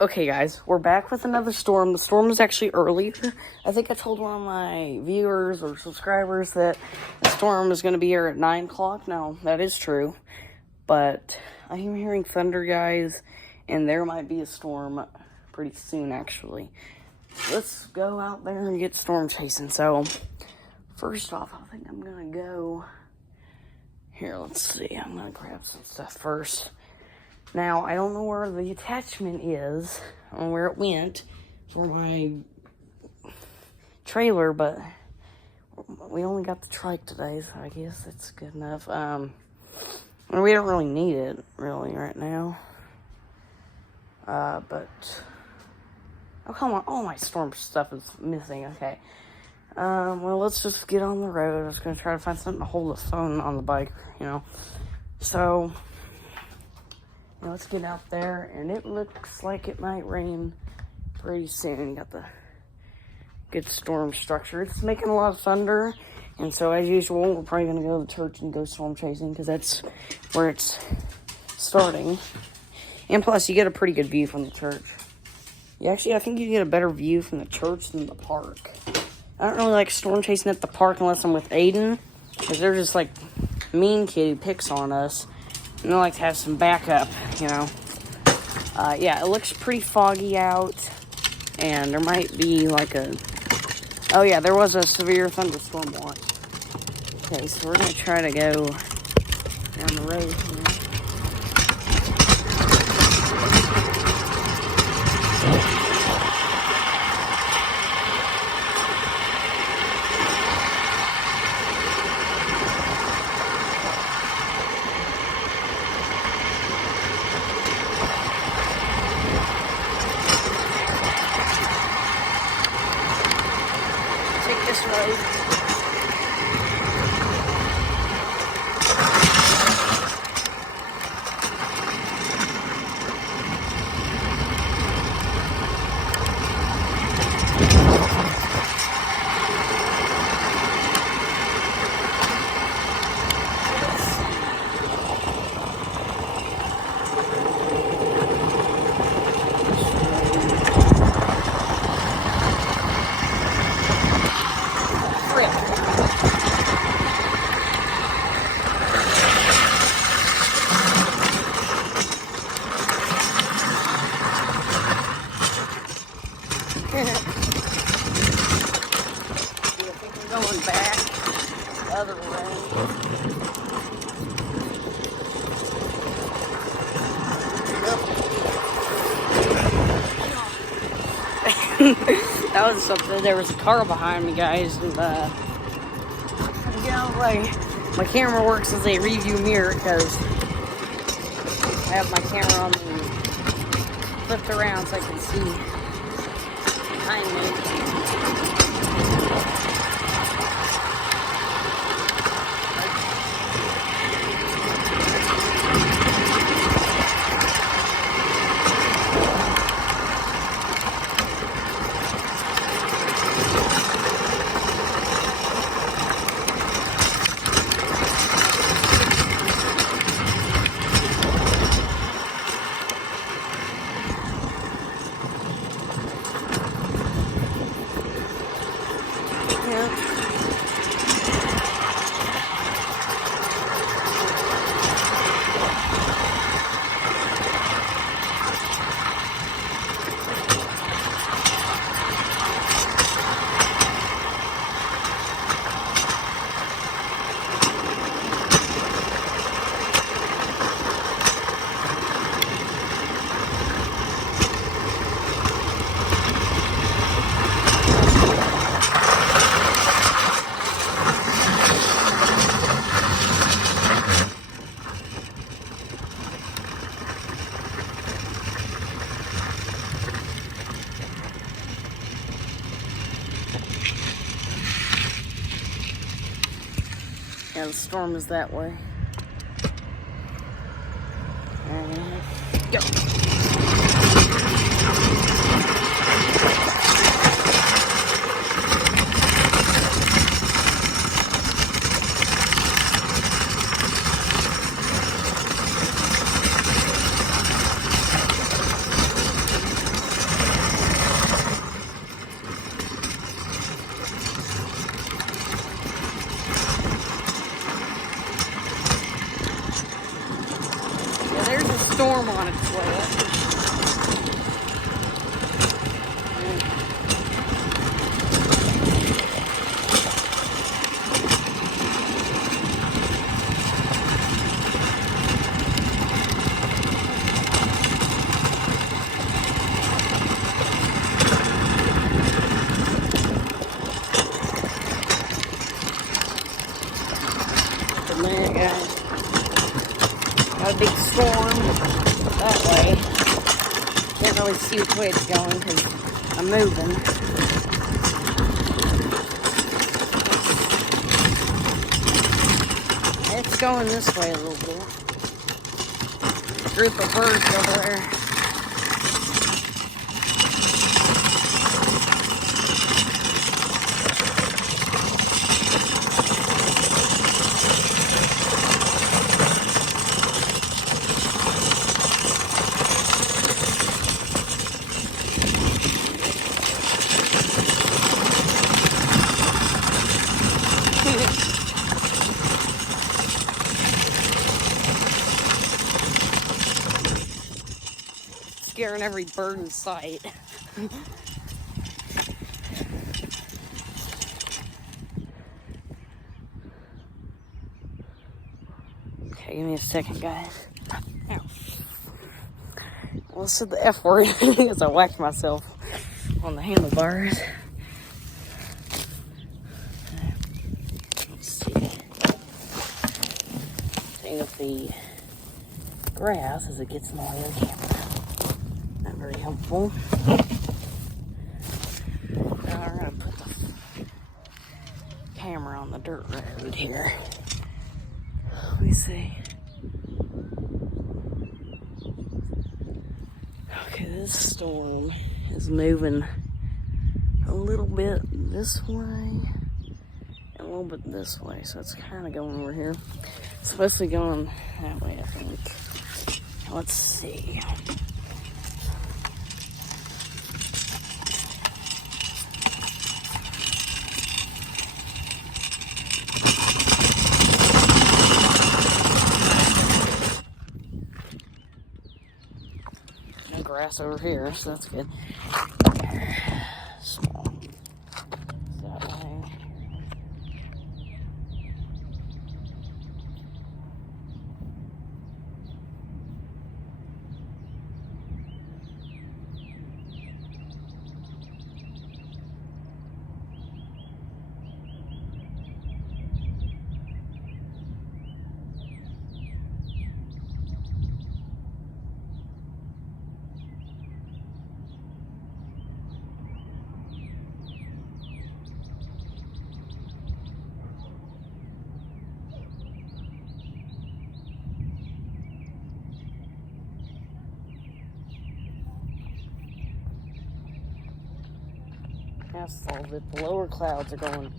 Okay, guys, we're back with another storm. The storm was actually earlier. I think I told one of my viewers or subscribers that the storm is going to be here at 9 o'clock. Now, that is true, but I am hearing thunder, guys, and there might be a storm pretty soon, actually. Let's go out there and get storm chasing. So, first off, I think I'm going to go... Here, let's see. I'm going to grab some stuff first. Now, I don't know where the attachment is, or where it went for my trailer, but we only got the trike today, so I guess that's good enough. We don't really need it, really, right now. But, oh, come on, all my storm stuff is missing, okay. Well, let's just get on the road. I was going to try to find something to hold the phone on the bike, So... let's get out there, and it looks like it might rain pretty soon. You got the good storm structure. It's making a lot of thunder, and so as usual, we're probably going to go to the church and go storm chasing, because that's where it's starting. And plus, you get a pretty good view from the church. I think you get a better view from the church than the park. I don't really like storm chasing at the park unless I'm with Aiden, because they're just like mean kid who picks on us. And I like to have some backup, Yeah, it looks pretty foggy out. And there might be like a... Oh, yeah, there was a severe thunderstorm watch. Okay, so we're going to try to go down the road here. This road. Going back the other way. That was something. There was a car behind me, guys, and my camera works as a review mirror because I have my camera on me flipped around so I can see behind me. Yeah, the storm is that way. And go. its way up. Man, guys, got a big storm that way. Can't really see which way it's going because I'm moving. It's going this way a little bit. Group of birds over there. Scaring every bird in sight. Okay, give me a second, guys. Ow. Well, I said the F word because I whacked myself on the handlebars. Let's see. Seeing if the grass as it gets in the way of the camera. Not very helpful. Now we're gonna put the camera on the dirt road here. Let me see. Okay, this storm is moving a little bit this way and a little bit this way, so it's kind of going over here. It's supposed to be going that way, I think. Let's see. No grass over here, so that's good. Small. That way. Now solve it. The lower clouds are going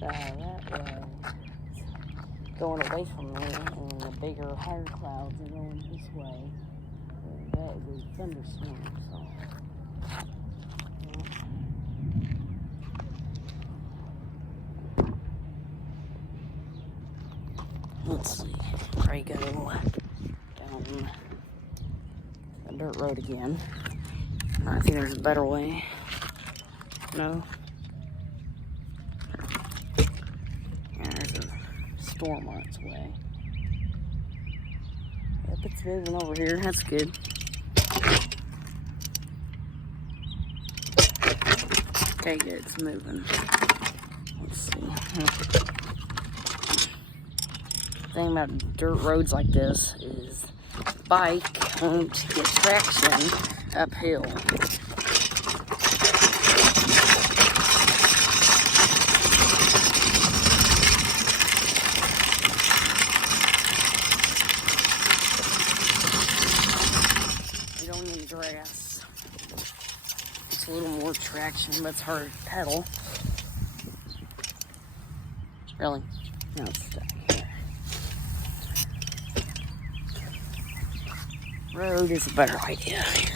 that way, going away from me, and the bigger, higher clouds are going this way. And that is a thunderstorm. So, let's see. Probably go down the dirt road again. I think there's a better way. No. Yeah, there's a storm on its way. Yep, it's moving over here. That's good. Okay, good. It's moving. Let's see. The thing about dirt roads like this is bike won't get traction uphill. Grass. It's a little more traction, but it's hard to pedal. Really? No, it's stuck. Road is a better idea here.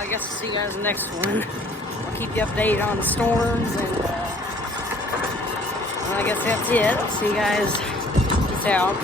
I guess I'll see you guys in the next one. I'll keep you updated on the storms, and I guess that's it. I'll see you guys. Peace out.